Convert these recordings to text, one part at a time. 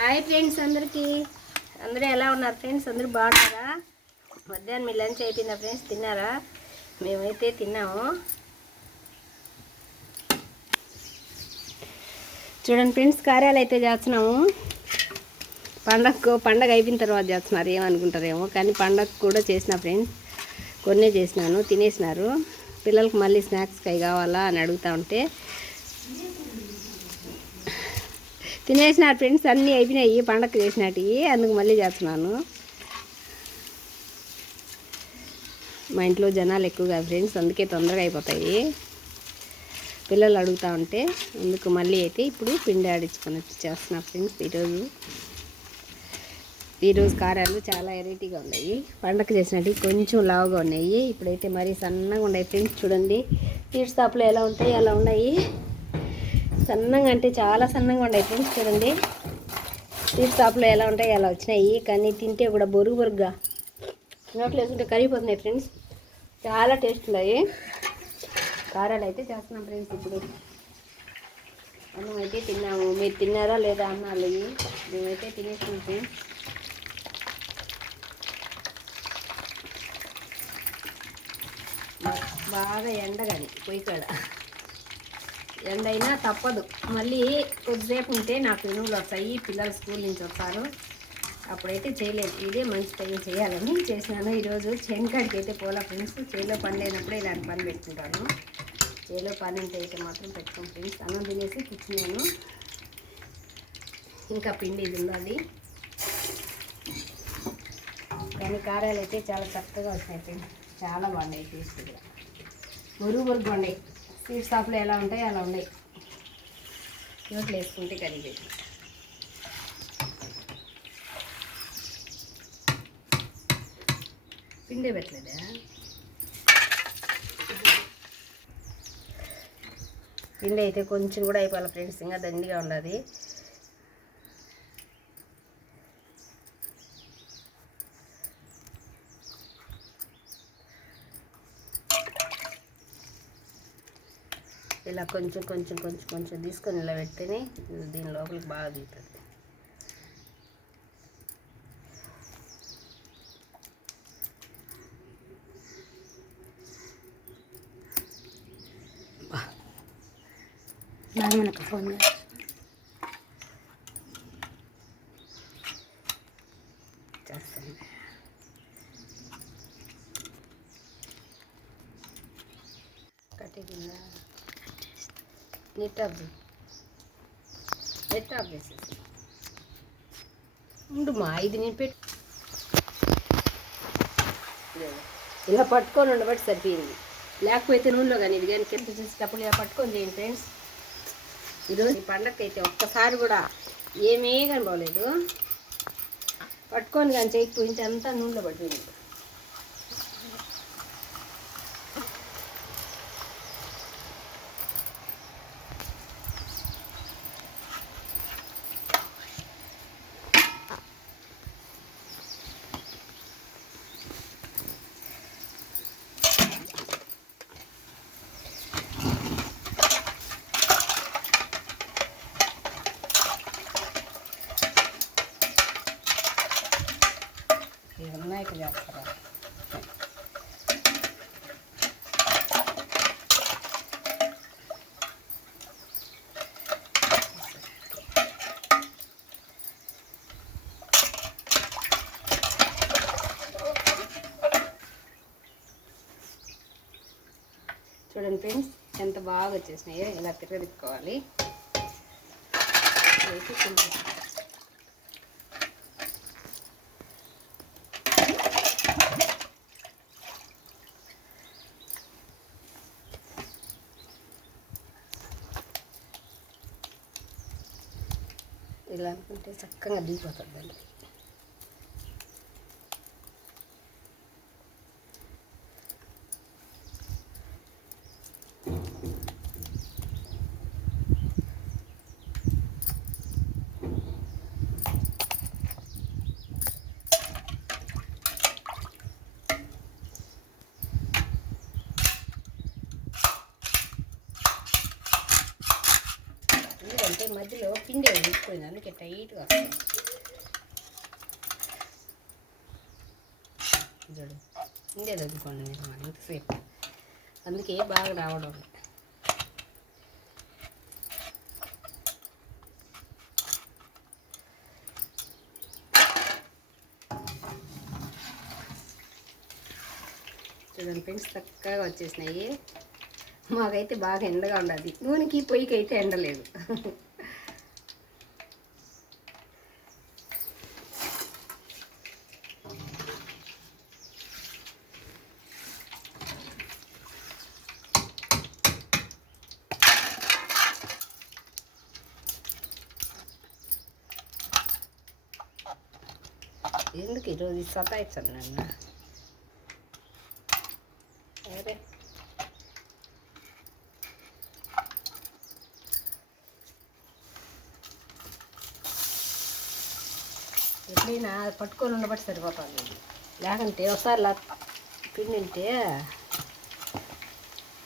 Hi friends అందరికీ. అందరూ ఎలా ఉన్నారు ఫ్రెండ్స్ అందరూ బాగున్నారా? మధ్యాహ్నం మీ లంచ్ అయిపోయిందా ఫ్రెండ్స్ తిన్నారా? మేమైతే తిన్నాము. చూడండి ఫ్రెండ్స్ కార్యాలు అయితే చేస్తున్నాము. పండగకు పండగ అయిపోయిన తర్వాత చేస్తున్నారు. ఏమనుకుంటారేమో కానీ పండగ కూడా చేసిన ఫ్రెండ్స్ కొన్నే చేసినాను తినేసినారు. పిల్లలకు మళ్ళీ స్నాక్స్ కై కావాలా అని అడుగుతా ఉంటే తినేసినారు ఫ్రెండ్స్ అన్నీ అయిపోయినాయి. పండగ చేసినవి అందుకు మళ్ళీ చేస్తున్నాను. మా ఇంట్లో జనాలు ఎక్కువగా ఫ్రెండ్స్ అందుకే తొందరగా అయిపోతాయి. పిల్లలు అడుగుతూ ఉంటే అందుకు మళ్ళీ అయితే ఇప్పుడు పిండి ఆడించుకొని వచ్చి చేస్తున్నా ఫ్రెండ్స్ ఈరోజు. ఈరోజు కారాలు చాలా వెరైటీగా ఉన్నాయి. పండగ చేసినట్టు కొంచెం లావుగా ఉన్నాయి. ఇప్పుడైతే మరీ సన్నగా ఉన్నాయి ఫ్రెండ్స్ చూడండి. స్వీట్ షాప్లో ఎలా ఉంటాయి అలా ఉన్నాయి. సన్నంగా అంటే చాలా సన్నంగా ఉన్నాయి ఫ్రెండ్స్ చూడండి. స్వీట్ షాప్లో ఎలా ఉంటాయి అలా వచ్చినాయి. కానీ తింటే కూడా బొరుగు బొరుగుగా. నోట్లో వేసుకుంటే కరిగిపోతున్నాయి ఫ్రెండ్స్. చాలా టేస్ట్ ఉన్నాయి. కారాలు అయితే చేస్తున్నాం ఫ్రెండ్స్ ఇప్పుడు. అన్నం అయితే తిన్నాము. మీరు తిన్నారా లేదా అన్నాలు ఇవి. మేమైతే తినేస్తున్నాం ఫ్రెండ్స్. బాగా ఎండగాని పోయి కాడ ఎండైనా తప్పదు. మళ్ళీ కొద్దిసేపు ఉంటే నాకు ఎనుగులు వస్తాయి పిల్లలు స్కూల్ నుంచి వస్తారు. అప్పుడైతే చేయలేదు. ఇదే మంచి టైం చేయాలని చేసినాను. ఈరోజు చెంకాడికి అయితే పోలా ఫ్రెండ్స్. చేలో పని లేనప్పుడే ఇలాంటి పని పెట్టుకుంటాను. చేలో పని ఉంటే అయితే మాత్రం పెట్టుకోం ఫ్రెండ్స్. అన్నం తినేసి కూర్చున్నాను. ఇంకా పిండి ఇది ఉన్నది. కానీ కారాలు అయితే చాలా చక్కగా వచ్చినాయి ఫ్రెండ్స్. చాలా బాగున్నాయి టేస్ట్గా. మురుగు మురుగు బాగున్నాయి స్వీట్ షాప్లో ఎలా ఉంటాయి అలా ఉన్నాయి నోట్లు వేసుకుంటే కరిగి. పిండి పెట్టలేదా? పిండి అయితే కొంచెం కూడా అయిపోవాలి ఫ్రెండ్స్ ఇంకా దండిగా ఉండదు ఇలా కొంచెం కొంచెం కొంచెం కొంచెం తీసుకొని ఇలా పెడితేనే దీని లోపలికి బాగా దిగుతుంది. నాన్నకు ఫోన్ చేస్తాను నెట్ ఆఫ్ నెట్ ఆఫ్ చేసేసి ఉండు మా ఇది నేను పెట్టు ఇలా పట్టుకొని ఉండబట్టి సరిపోయింది. లేకపోతే నూనెలో కానీ ఇది కానీ కింద చేసేటప్పుడు ఇలా పట్టుకొని చేయండి ఫ్రెండ్స్. ఈరోజు ఈ పండగకి అయితే ఒక్కసారి కూడా ఏమీ కనబడలేదు. పట్టుకొని కానీ చేయకపోయింటే అంతా నూనెలో పడిపోయింది. వినాయక జాతర చూడండి ఫ్రెండ్స్ ఎంత బాగా వచ్చేసినాయో ఇలా తిరగదిక్కోవాలి వేసి ఇలా అనుకుంటే చక్కగా దిగిపోతుంది అంటే మధ్యలో పిండి వేసుకుంది అందుకే టైట్గా చూడు పిండి తగ్గుకోండి నేను ఇంతసేపు. అందుకే బాగా రావడం. చూడండి ఫ్రెండ్స్ చక్కగా వచ్చేసినాయి. మాకైతే బాగా ఎండగా ఉండదు నూనెకి పొయ్యికి అయితే ఎండలేదు ఎందుకు ఈరోజు సతాయిస్తాను నన్ను? ఎప్పుడైనా పట్టుకొని ఉండబట్టి సరిపోతుంది లేకుంటే ఒకసారి లా పిండి అంటే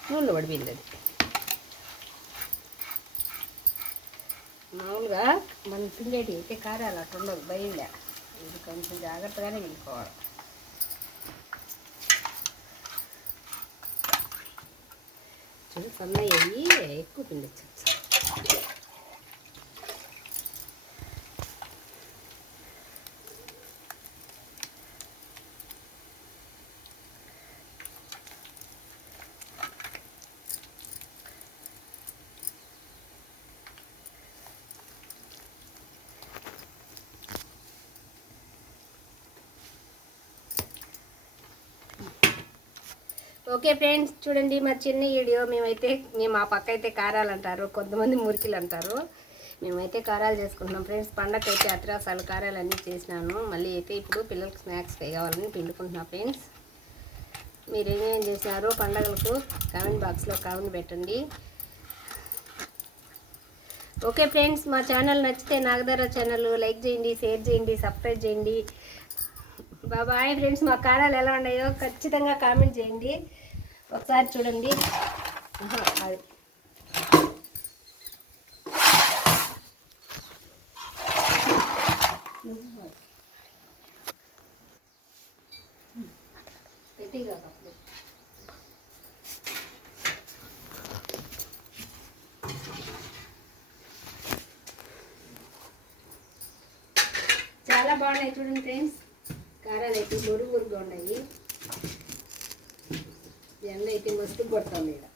నూనె పడిపోయింది అది. మామూలుగా మన పిండేటి అయితే కారాలు అట్లా ఉండదు భయంలే ఇది కొంచెం జాగ్రత్తగానే వెళ్ళిపోవాలి చూడు సన్నయ్య ఎక్కువ పిండచ్చు. ఓకే ఫ్రెండ్స్ చూడండి మా చిన్న వీడియో. మేమైతే మేము మా పక్క అయితే కారాలు అంటారు కొంతమంది మురికిలు అంటారు మేమైతే కారాలు చేసుకుంటున్నాం ఫ్రెండ్స్. పండగ అయితే అత్రాసాలు కారాలు అన్నీ చేసినాను. మళ్ళీ అయితే ఇప్పుడు పిల్లలకు స్నాక్స్ కావాలని పిండుకుంటున్నా ఫ్రెండ్స్. మీరు ఏమేం చేసినారో పండగలకు కామెంట్ బాక్స్లో కామెంట్ పెట్టండి. ఓకే ఫ్రెండ్స్ మా ఛానల్ నచ్చితే నాగదార ఛానల్ లైక్ చేయండి షేర్ చేయండి సబ్స్క్రైబ్ చేయండి. బాబాయ్ ఫ్రెండ్స్ మా కారాలు ఎలా ఉన్నాయో ఖచ్చితంగా కామెంట్ చేయండి. ఒకసారి చూడండి. అది. చాలా బాగున్నాయి చూడండి ఫ్రెండ్స్. కారాలు అయితే బొరుగు ఉన్నాయి. ఎండ అయితే మస్తు కొడుతుంది ఇక్కడ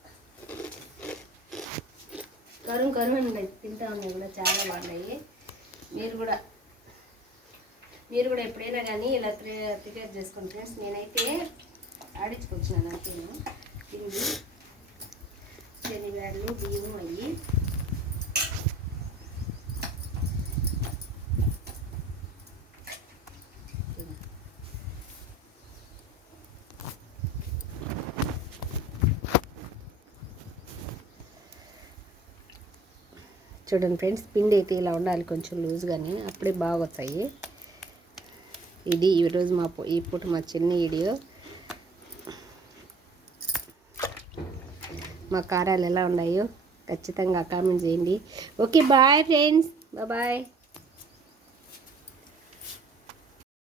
కరువు కరువు ఉన్నాయి. తింటా ఉన్నాయి కూడా చాలా బాగున్నాయి. మీరు కూడా మీరు కూడా ఎప్పుడైనా కానీ ఇలా ప్రి- ప్రిపేర్ చేసుకోండి ఫ్రెండ్స్. నేనైతే ఆడించుకొచ్చినాను అంతేను? తిండి శనిగాడలు బియ్యం అయ్యి చూడండి ఫ్రెండ్స్ పిండి అయితే ఇలా ఉండాలి కొంచెం లూజ్గానే అప్పుడే బాగా వస్తాయి ఇది ఈరోజు మా ఈ పూట మా చిన్న వీడియో. మా కారాలు ఎలా ఉన్నాయో ఖచ్చితంగా కామెంట్ చేయండి. Okay bye friends. బాయ్.